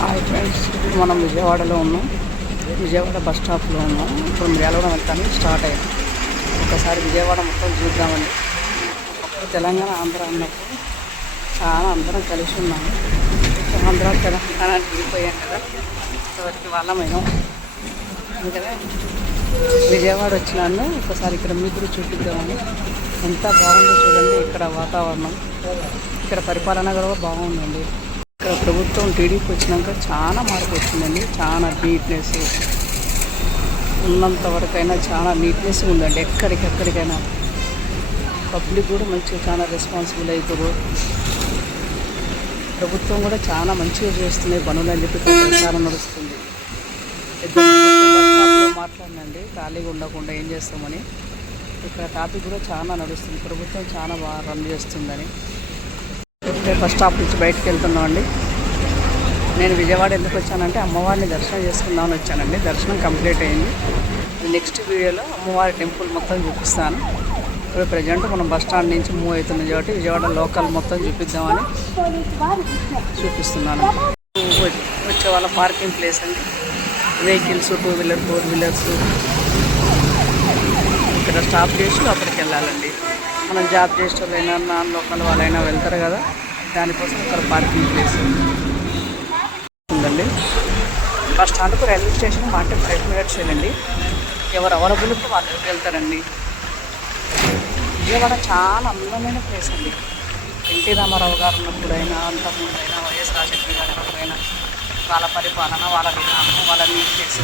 Hi friends, ఇప్పుడు మనం విజయవాడలో ఉన్నాం. విజయవాడ బస్ స్టాప్లో ఉన్నాం. ఇప్పుడు మిర్యాలగూడెం వెళ్తాను స్టార్ట్ అయ్యాం. ఒకసారి విజయవాడ మొత్తం చూద్దామండి. అప్పుడు తెలంగాణ ఆంధ్ర అన్నప్పుడు చాలా అందరం కలిసి ఉన్నాము. ఆంధ్ర తెలంగాణ విడిపోయాం కదా, ఇంతవరకు వాళ్ళమైనాం. అందుకనే విజయవాడ వచ్చినాను. ఒకసారి ఇక్కడ మీకు చూపిద్దామని. ఎంత బాగుందో చూడండి. ఇక్కడ వాతావరణం, ఇక్కడ పరిపాలన కూడా బాగుందండి. ఇక్కడ ప్రభుత్వం టీడీపీ వచ్చినాక చాలా మార్పు వచ్చిందండి. చాలా నీట్నెస్ ఉన్నంత వరకైనా చాలా నీట్నెస్ ఉందండి. ఎక్కడికైనా పబ్లిక్ కూడా మంచిగా చాలా రెస్పాన్సిబుల్ అవుతారు. ప్రభుత్వం కూడా చాలా మంచిగా చేస్తున్నాయి పనులు అని చెప్పి ప్రచారం నడుస్తుంది. మాట్లాడినండి ఖాళీగా ఉండకుండా ఏం చేస్తామని. ఇక్కడ టాపిక్ కూడా చాలా నడుస్తుంది. ప్రభుత్వం చాలా బాగా రన్ చేస్తుందని. బస్ స్టాప్ నుంచి బయటకు వెళ్తున్నామండి. నేను విజయవాడ ఎందుకు వచ్చానంటే అమ్మవారిని దర్శనం చేసుకుందామని వచ్చానండి. దర్శనం కంప్లీట్ అయింది. నెక్స్ట్ వీడియోలో అమ్మవారి టెంపుల్ మొత్తం చూపిస్తాను. ఇప్పుడు ప్రజెంట్ మనం బస్ స్టాండ్ నుంచి మూవ్ అవుతున్నాం కాబట్టి విజయవాడ లోకల్ మొత్తం చూపిద్దామని చూపిస్తున్నాను. వచ్చే వాళ్ళ పార్కింగ్ ప్లేస్ అండి. వెహికల్స్ 2 వీలర్ 4 వీలర్స్ ఇక్కడ స్టాప్ చేసి అక్కడికి వెళ్ళాలండి. మనం జాబ్ చేసే వాళ్ళైనా నాన్ లోకల్ వాళ్ళైనా వెళ్తారు కదా, దానికోసం ఇక్కడ పార్కింగ్ ప్లేస్ ఉందండి. బస్ స్టాండ్కు రైల్వే స్టేషన్ మాట 5 మినిట్స్ వెళ్ళండి. ఎవరు అవైలబుల్కి వాళ్ళు వెళ్తారండి. విజయవాడ చాలా అందమైన ప్లేస్ అండి. ఎన్టీ రామారావు గారు ఉన్నప్పుడైనా, అంతకుముందైనా, వైఎస్ రాజశేఖర గారు ఉన్నప్పుడైనా వాళ్ళ పరిపాలన, వాళ్ళ విధానం, వాళ్ళ నీట్నెస్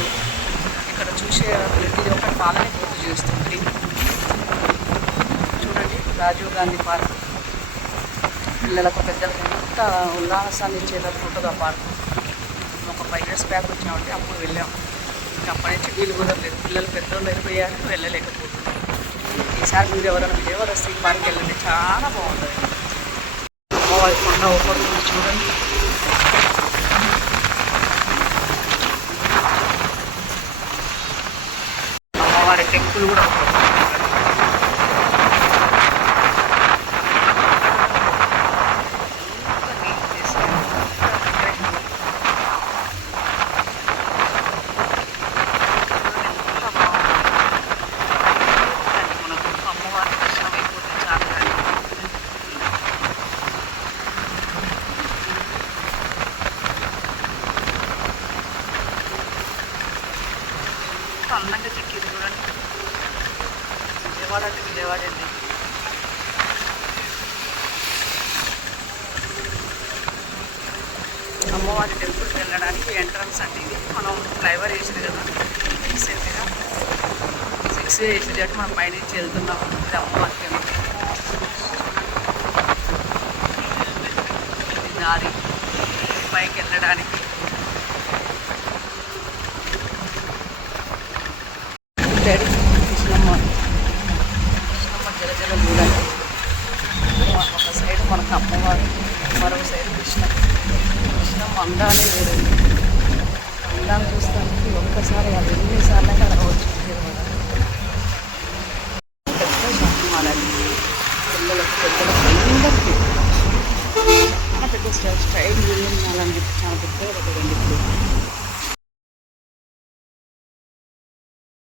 ఇక్కడ చూసే ప్రతి ఒక్కటి వాళ్ళని గుర్తు చేస్తుంది. చూడండి, రాజీవ్ గాంధీ పార్క్ పిల్లలకు పెద్దలకు ఎంత ఉల్లాసాన్ని ఇచ్చేటట్టు ఉంటుంది ఆ పార్క్. ఒక 5 years బ్యాక్ వచ్చినామంటే అప్పుడు వెళ్ళాము. ఇంకా అప్పటి నుంచి వీలు కూడా లేదు. పిల్లలు పెద్దోళ్ళు వెళ్ళిపోయారు, వెళ్ళలేకపోతున్నారు. ఈసారి మీరు ఎవరైనా విజయవాడ వస్తే పార్క్ వెళ్ళండి, చాలా బాగుంటుంది. అమ్మవారి కొండ ఒకటి చూడండి. అమ్మవారి టెంపుల్ కూడా అందంగా చెక్కింది చూడండి. విజయవాడ అంటే విజయవాడ అండి. అమ్మవారి టెంపుల్కి వెళ్ళడానికి ఎంట్రన్స్ అండి ఇది. మనం ఫ్లైఓవర్ వేసింది కదా, రీసెంట్గా 6 వేసింది కాబట్టి మనం పైనుంచి వెళ్తున్నాము. ఇది అమ్మవారి టెంపుల్. ఇది దారి పైకి వెళ్ళడానికి. కృష్ణమ్మ జలజల చూడండి. ఒక సైడ్ మనకు అమ్మవారు, మరొక సైడ్ కృష్ణమ్మ అందాలే వేరండి. అందాన్ని చూస్తానికి ఒక్కసారి అది ఎన్నిసార్లైనా రావచ్చు. పెద్ద షాపింగ్ మాల్ అండి. పెద్దలకు అందరికీ చాలా పెద్ద స్టైల్ యూనియన్ మాల్ అని చెప్పి చాలా పెద్దగా పడుతుందండి ఇప్పుడు.